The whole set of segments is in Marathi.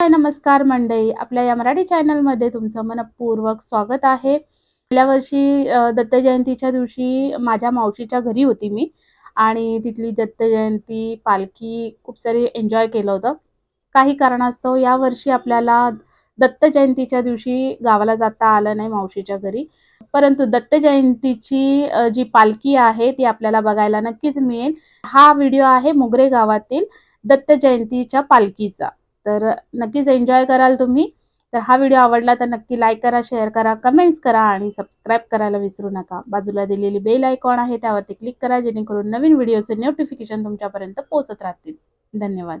नमस्कार मंडळी. आपल्या या मराठी चॅनलमध्ये तुमचं मनपूर्वक स्वागत आहे. गेल्या वर्षी दत्त जयंतीच्या दिवशी माझ्या मावशीच्या घरी होती मी आणि तिथली दत्त जयंती पालखी खूप सारी एन्जॉय केलं होतं. काही कारणास्तव या वर्षी आपल्याला दत्त जयंतीच्या दिवशी गावाला जाता आलं नाही मावशीच्या घरी. परंतु दत्त जयंतीची जी पालखी आहे ती आपल्याला बघायला नक्कीच मिळेल. हा व्हिडिओ आहे मोगरे गावातील दत्त जयंतीच्या पालखीचा. तर नक्कीच एन्जॉय कराल तुम्ही. तर हा व्हिडिओ आवडला तर नक्की लाईक करा शेअर करा कमेंट्स करा आणि सबस्क्राईब करायला विसरू नका. बाजूला दिलेली बेल आयकॉन आहे त्यावरती क्लिक करा जेणेकरून नवीन व्हिडिओचे नोटिफिकेशन तुमच्यापर्यंत पोहोचत राहतील. धन्यवाद.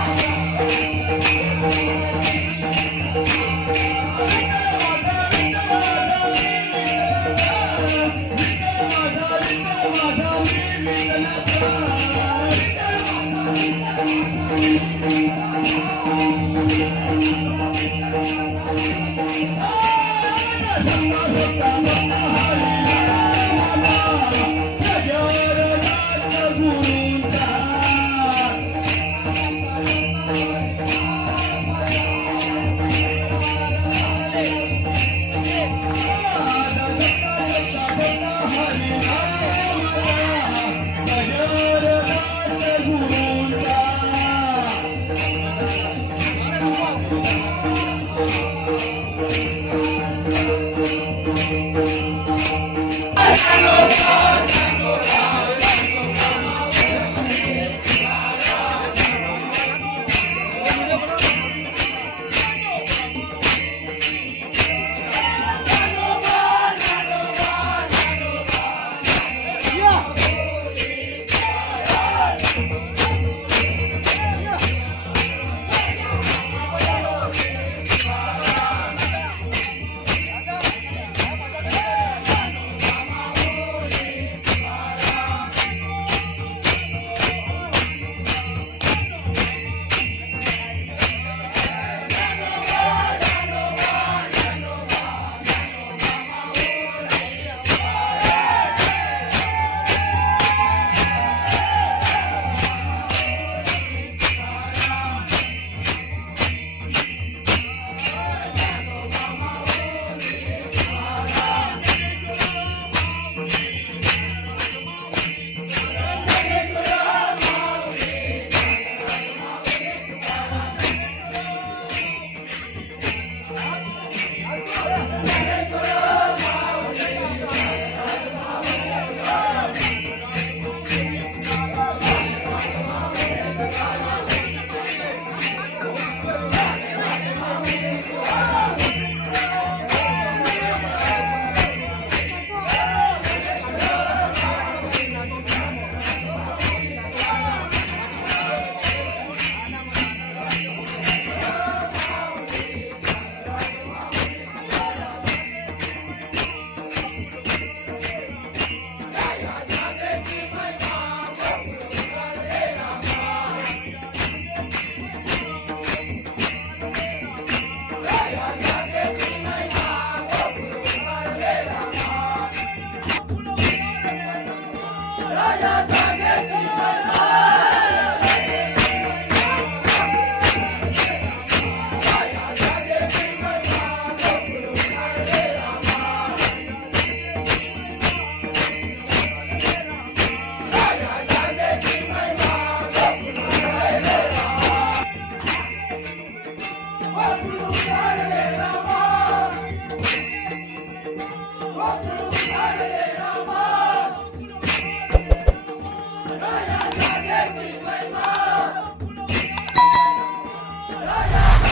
da da da.